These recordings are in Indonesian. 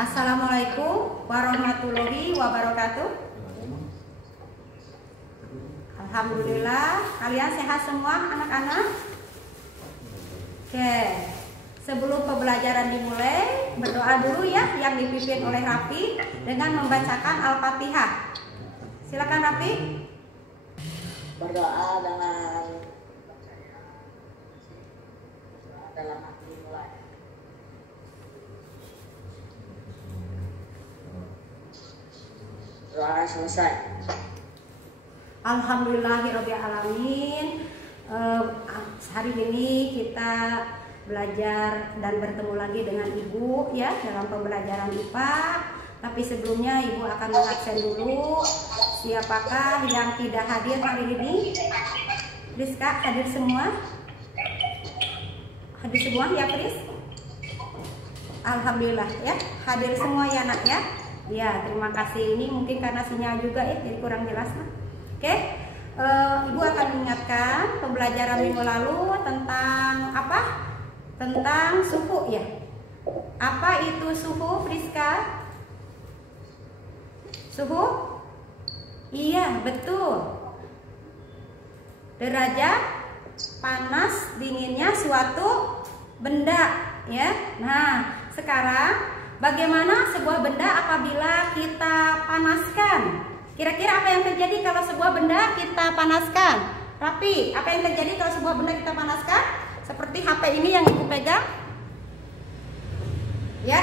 Assalamualaikum warahmatullahi wabarakatuh. Alhamdulillah, kalian sehat semua anak-anak? Oke, sebelum pembelajaran dimulai, berdoa dulu ya yang dipimpin oleh Rafi dengan membacakan Al-Fatihah. Silakan Rafi. Berdoa dengan dalam hati mulai. Doa selesai. Alhamdulillahirobbilalamin. Hari ini kita belajar dan bertemu lagi dengan Ibu ya dalam pembelajaran IPA. Tapi sebelumnya Ibu akan mengabsen dulu siapakah yang tidak hadir hari ini. Priska hadir semua? Hadir semua ya Pris? Alhamdulillah ya, hadir semua ya nak ya. Ya, terima kasih. Ini mungkin karena sinyal juga ya, jadi kurang jelas. Oke, Ibu akan mengingatkan pembelajaran minggu lalu tentang apa? Tentang suhu ya. Apa itu suhu, Priska? Suhu? Iya, betul. Derajat panas dinginnya suatu benda ya. Nah, sekarang bagaimana sebuah benda apabila kita panaskan? Kira-kira apa yang terjadi kalau sebuah benda kita panaskan? Rapi, apa yang terjadi kalau sebuah benda kita panaskan? Seperti HP ini yang Ibu pegang. Ya,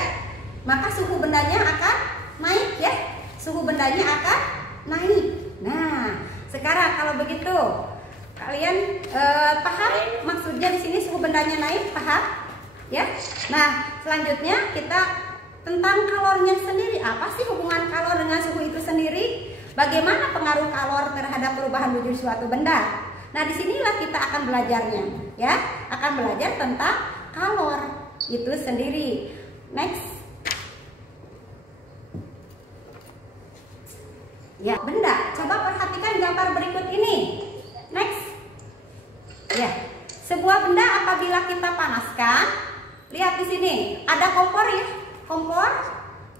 maka suhu bendanya akan naik ya. Suhu bendanya akan naik. Nah, sekarang kalau begitu, kalian paham maksudnya di sini suhu bendanya naik? Paham? Ya. Nah, selanjutnya kita tentang kalornya sendiri. Apa sih hubungan kalor dengan suhu itu sendiri? Bagaimana pengaruh kalor terhadap perubahan wujud suatu benda? Nah, disinilah kita akan belajarnya, ya. Akan belajar tentang kalor itu sendiri. Next. Ya, benda. Coba perhatikan gambar berikut ini. Next. Ya, sebuah benda apabila kita panaskan, lihat di sini ada kompor ya. Kompor,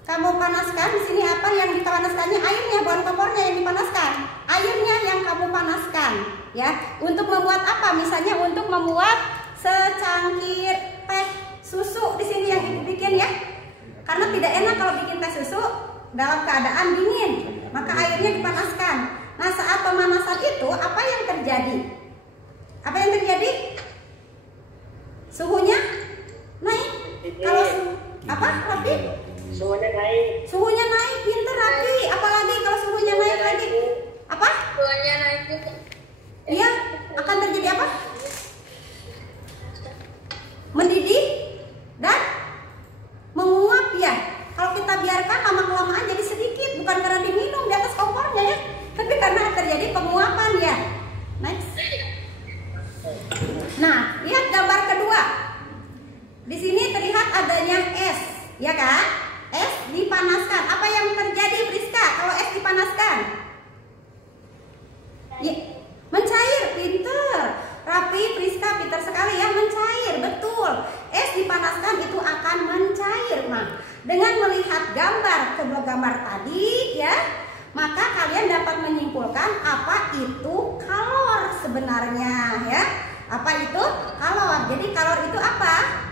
kamu panaskan di sini apa yang dipanaskannya? Airnya, bukan kompornya yang dipanaskan. Airnya yang kamu panaskan, ya. Untuk membuat apa? Misalnya untuk membuat secangkir teh susu di sini yang dibikin ya. Karena tidak enak kalau bikin teh susu dalam keadaan dingin, maka airnya dipanaskan. Nah, saat pemanasan itu apa yang terjadi? Apa yang terjadi? Suhunya naik. Kalau apa, Rapi? Suhunya naik. Suhunya naik, pinter Rapi. Apalagi kalau suhunya naik lagi? Apa? Suhunya naik. Iya, akan terjadi apa? Mendidih dan menguap ya. Kalau kita biarkan lama-kelamaan jadi sedikit, bukan karena diminum di atas kompornya ya, tapi karena terjadi penguapan ya. Next. Nah, lihat gambar kedua. Di sini terlihat adanya es, ya kan? Es dipanaskan. Apa yang terjadi, Priska, kalau es dipanaskan? Ya, mencair, pinter. Rapi, Priska, pinter sekali ya, mencair, betul. Es dipanaskan itu akan mencair. Nah, dengan melihat gambar, kedua gambar tadi ya, maka kalian dapat menyimpulkan apa itu kalor sebenarnya ya. Apa itu kalor? Jadi kalor itu apa?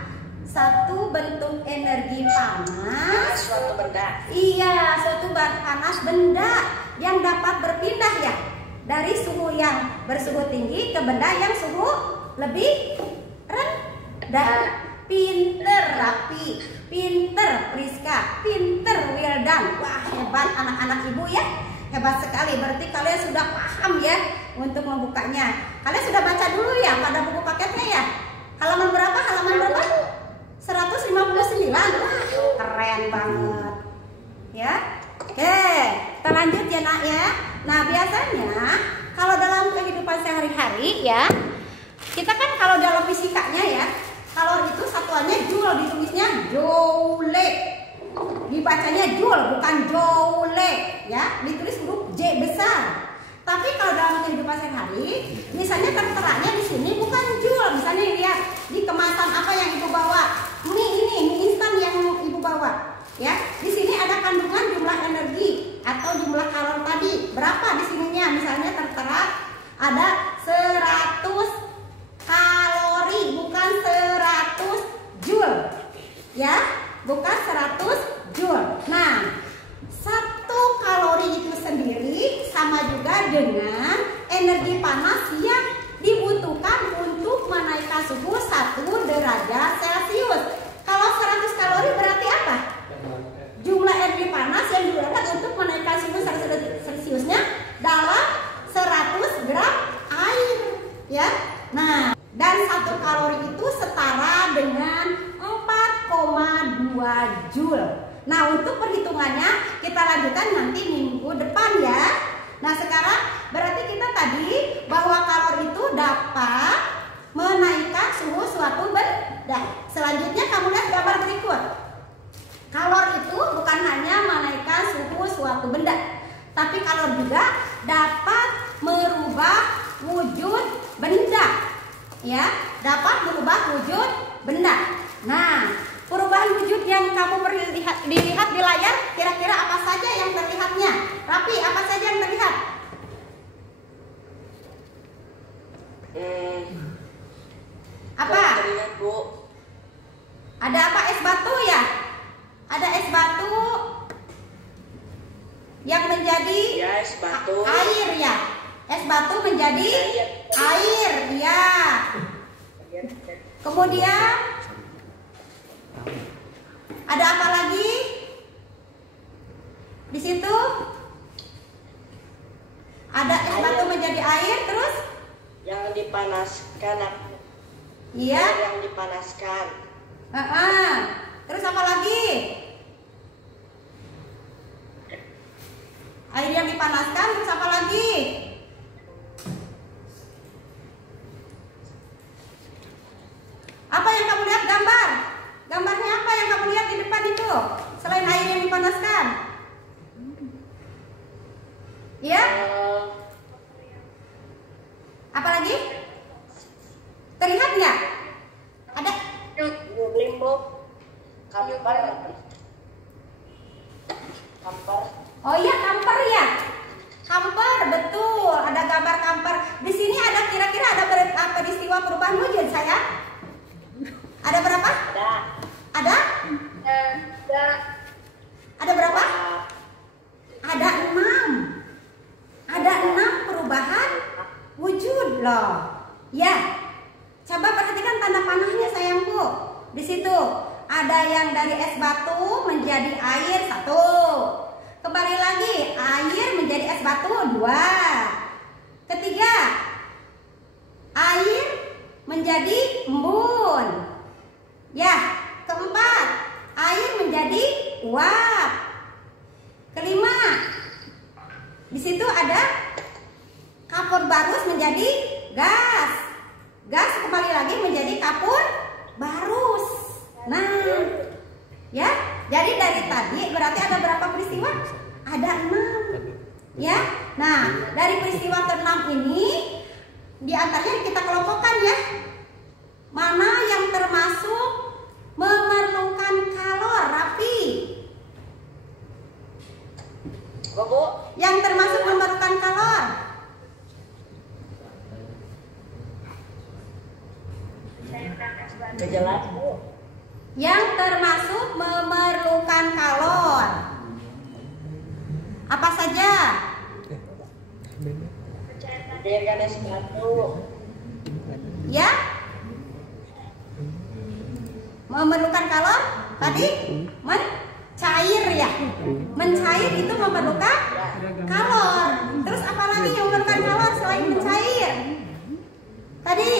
Satu bentuk energi panas. Suatu benda. Iya, suatu panas benda yang dapat berpindah ya dari suhu yang bersuhu tinggi ke benda yang suhu lebih rendah. Pinter Rapi, pinter Priska, pinter Wildan. Wah, hebat anak-anak Ibu ya. Hebat sekali, berarti kalian sudah paham ya untuk membukanya. Kalian sudah baca dulu ya pada buku paketnya ya. Halaman berapa? Halaman berapa? 159. Wah, keren banget. Ya. Oke, kita lanjut ya nak ya. Nah, biasanya kalau dalam kehidupan sehari-hari ya, kita kan kalau dalam fisikanya ya, kalor itu satuannya joule, ditulisnya joule. Dibacanya joule bukan joule ya, ditulis huruf J besar. Tapi kalau dalam kehidupan sehari-hari, misalnya terteranya di sini bukan joule. Misalnya lihat di kemasan apa yang Ibu bawa. Mie ini, mie instan yang Ibu bawa. Ya, di sini ada kandungan jumlah energi atau jumlah kalori tadi. Berapa di sininya? Misalnya tertera ada 100 kalori, bukan 100 joule. Ya, bukan 100 joule. Nah, 1 kalori itu sendiri sama juga dengan energi panas yang dibutuhkan untuk menaikkan suhu 1 derajat Celcius. Kalau 100 kalori berarti apa? Jumlah energi panas yang digunakan untuk menaikkan suhu 100 derajat Celciusnya dalam 100 gram air, ya. Nah, dan 1 kalori itu setara dengan 4,2 joule. Nah, untuk perhitungannya kita lanjutkan nanti minggu depan ya. Nah, sekarang berarti kita tadi bahwa kalori itu dapat menaikkan suhu suatu benda. Selanjutnya kamu lihat gambar berikut. Kalori itu bukan hanya menaikkan suhu suatu benda, tapi kalori juga dapat merubah wujud benda. Ya, dapat merubah wujud benda. Nah, perubahan wujud yang kamu dilihat di layar, kira-kira apa saja yang terlihatnya? Rapi, apa saja yang terlihat? Apa? Terlihat, Bu. Ada apa? Es batu ya? Ada es batu yang menjadi Ya, es batu. air ya? Es batu menjadi air ya. Kemudian ada apa lagi? Di situ ada es batu menjadi air, terus? Yang dipanaskan. Iya. Yang dipanaskan. Terus apa lagi? Air yang dipanaskan, terus apa lagi? Apa yang kamu lihat gambar? Gambarnya apa yang kamu lihat di depan itu? Selain air yang dipanaskan. Ya? Apa lagi? Terlihat nggak? Ada? Limbuk. Kamper. Oh iya, kamper ya. Kamper, betul. Ada gambar kamper. Di sini ada kira-kira ada berapa peristiwa perubahan wujud saya? Ada berapa? Ada? Ada berapa? Ada 6. Ada 6 perubahan wujud loh. Ya. Coba perhatikan tanda panahnya sayangku. Di situ ada yang dari es batu menjadi air 1. Kembali lagi, air menjadi es batu 2. Ketiga, air menjadi embun. Ya, keempat, air menjadi uap. Kelima, di situ ada kapur barus menjadi gas. Gas kembali lagi menjadi kapur barus. Nah, ya, jadi dari tadi berarti ada berapa peristiwa? Ada 6. Ya, nah dari peristiwa ke-6 ini diantaranya kita kelompokkan ya. Mana yang termasuk memerlukan kalor, Rapi? Bu. Yang termasuk memerlukan kalor? Jelas, Bu. Yang termasuk memerlukan kalor apa saja? Cairkan es batu. Ya? Memerlukan kalor tadi mencair ya. Mencair itu memerlukan kalor. Terus apa lagi yang memerlukan kalor selain mencair? Tadi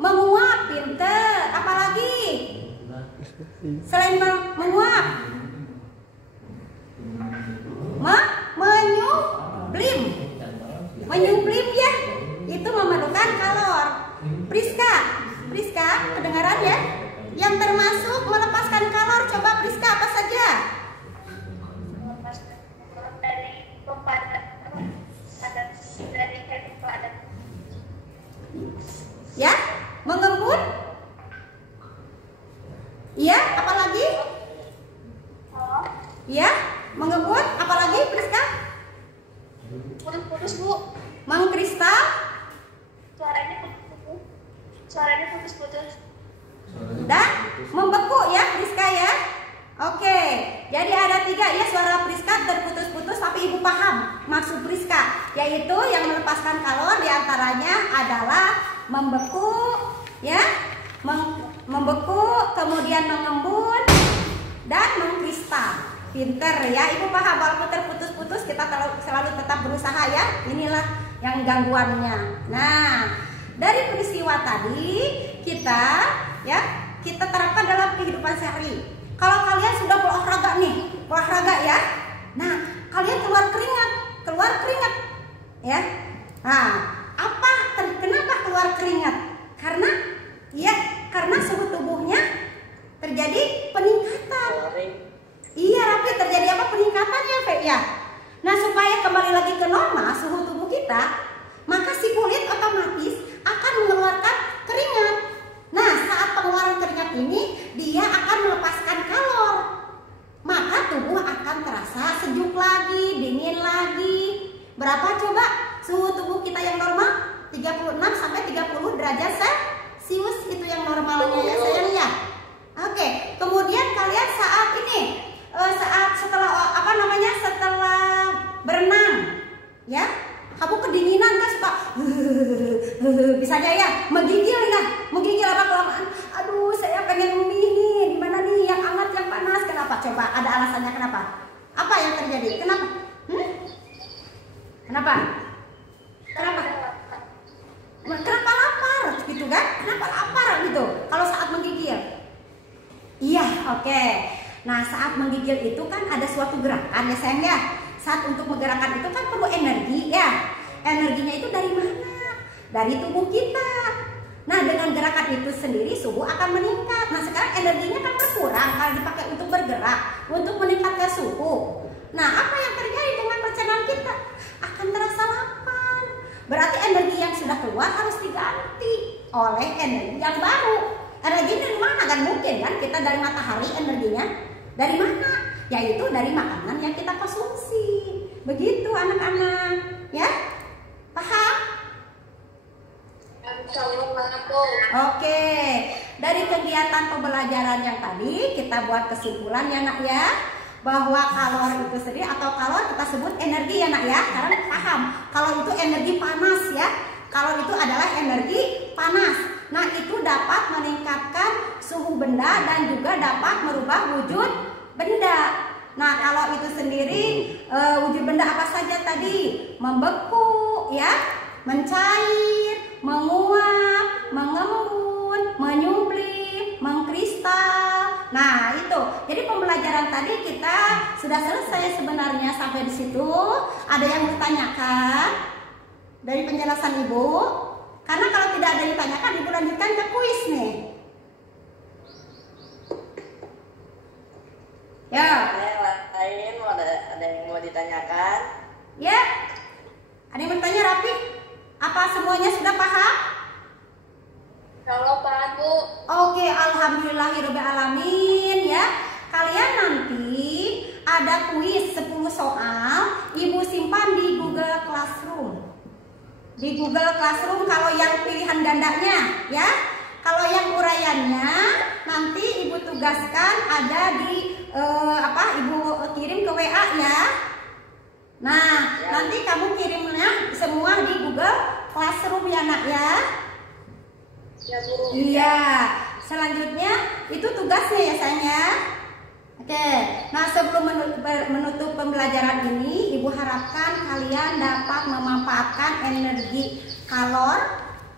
menguap, pinter. Apa lagi? Selain menguap, menyublim ya, itu memerlukan kalor. Priska, kedengaran ya? Yang termasuk melepaskan kalor, coba Priska apa saja? Ya, mengembun. Iya, apalagi? Ya, mengembun. Apalagi Priska? Putus-putus Bu. Mengkristal. Suaranya putus-putus. Dan membeku ya Priska ya. Oke, jadi ada 3 ya suara Priska terputus-putus, tapi Ibu paham maksud Priska, yaitu yang melepaskan kalor diantaranya adalah membeku ya, membeku, kemudian mengembun dan mengkristal. Pinter ya, Ibu paham. Walaupun terputus-putus kita selalu tetap berusaha ya. Inilah yang gangguannya. Nah, dari peristiwa tadi kita terapkan dalam kehidupan sehari. Kalau kalian sudah berolahraga ya. Nah, kalian keluar keringat ya. Nah, kenapa keluar keringat? Karena suhu tubuhnya terjadi peningkatan. Iya, Rafi, terjadi apa? Peningkatan ya, Fe ya. Nah, supaya kembali lagi ke normal suhu tubuh kita, maka si kulit otomatis akan mengeluarkan keringat. Nah, saat pengeluaran keringat ini dia akan melepaskan kalor. Maka tubuh akan terasa sejuk lagi, dingin lagi. Berapa coba suhu tubuh kita yang normal? 36 sampai 30 derajat Celcius itu yang normalnya ya sayang ya. Oke, kemudian kalian saat ini setelah berenang ya, kamu kedinginan kan suka bisa aja ya menggigil apa kelamaan. Aduh, saya pengen mie nih, di mana nih yang hangat yang panas? Kenapa? Coba ada alasannya kenapa? Apa yang terjadi? Kenapa? Kenapa lapar gitu kan? Kenapa lapar gitu kalau saat menggigil? Iya, oke. Nah, saat menggigil itu kan ada suatu gerakan ya sayang ya. Saat untuk menggerakkan itu kan perlu energi ya. Energinya itu dari mana? Dari tubuh kita. Nah, dengan gerakan itu sendiri suhu akan meningkat. Nah, sekarang energinya kan berkurang kalau dipakai untuk bergerak, untuk meningkatkan suhu. Nah, apa yang terjadi dengan pencernaan kita? Akan terasa lapar. Berarti energi yang sudah keluar harus diganti oleh energi yang baru. Energinya dari mana? Kan mungkin kan kita dari matahari energinya. Dari mana? Yaitu dari makanan yang kita konsumsi. Begitu anak-anak, ya? Paham? Oke. Dari kegiatan pembelajaran yang tadi kita buat kesimpulan ya nak ya, bahwa kalor itu sendiri atau kalor kita sebut energi ya nak ya. Karena paham, kalau itu energi panas ya. Kalor itu adalah energi panas. Nah, itu dapat meningkatkan suhu benda dan juga dapat merubah wujud benda. Nah, kalau itu sendiri wujud benda apa saja tadi? Membeku ya, mencair, menguap, mengembun, menyublim, mengkristal. Nah, itu. Jadi pembelajaran tadi kita sudah selesai sebenarnya sampai di situ. Ada yang bertanyakan dari penjelasan Ibu? Karena kalau tidak ada yang ditanyakan, Ibu lanjutkan ke kuis nih. Ya. Lain ada yang mau ditanyakan? Ya. Ada yang bertanya Rafi? Apa semuanya sudah paham? Kalau paham Bu. Oke, alhamdulillahirobbilalamin ya. Kalian nanti ada kuis 10 soal, Ibu simpan di Google Classroom. Di Google Classroom kalau yang pilihan gandanya ya. Kalau yang uraiannya nanti Ibu tugaskan ada di Ibu kirim ke WA ya. Nah, nanti kamu kirimnya semua di Google Classroom ya nak ya. Ya Bu. Iya. Selanjutnya itu tugasnya ya sayang ya. Oke, nah sebelum menutup pembelajaran ini, Ibu harapkan kalian dapat memanfaatkan energi kalor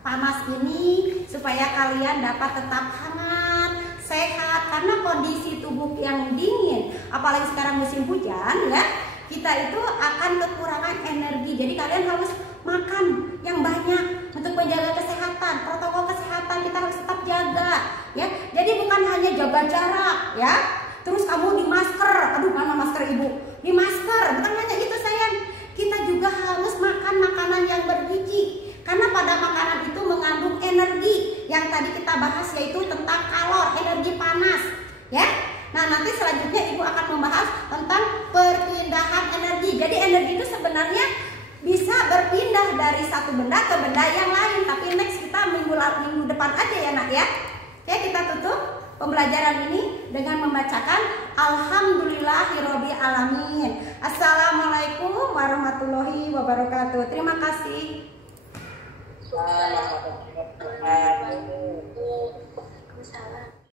panas ini supaya kalian dapat tetap hangat, sehat. Karena kondisi tubuh yang dingin, apalagi sekarang musim hujan ya, kita itu akan kekurangan energi. Jadi kalian harus makan yang banyak untuk menjaga kesehatan. Protokol kesehatan kita harus tetap jaga ya. Jadi bukan hanya jaga jarak ya. Terus kamu di masker, aduh mana masker Ibu? Di masker, bukan hanya itu sayang. Kita juga harus makan makanan yang bergizi. Karena pada makanan itu mengandung energi yang tadi kita bahas, yaitu tentang kalor, energi panas. Ya. Nah, nanti selanjutnya Ibu akan membahas tentang sebenarnya bisa berpindah dari satu benda ke benda yang lain. Tapi next kita minggu depan aja ya nak ya. Oke, kita tutup pembelajaran ini dengan membacakan Alhamdulillahirobbil alamin. Assalamualaikum warahmatullahi wabarakatuh. Terima kasih. Waalaikumsalam. Waalaikumsalam.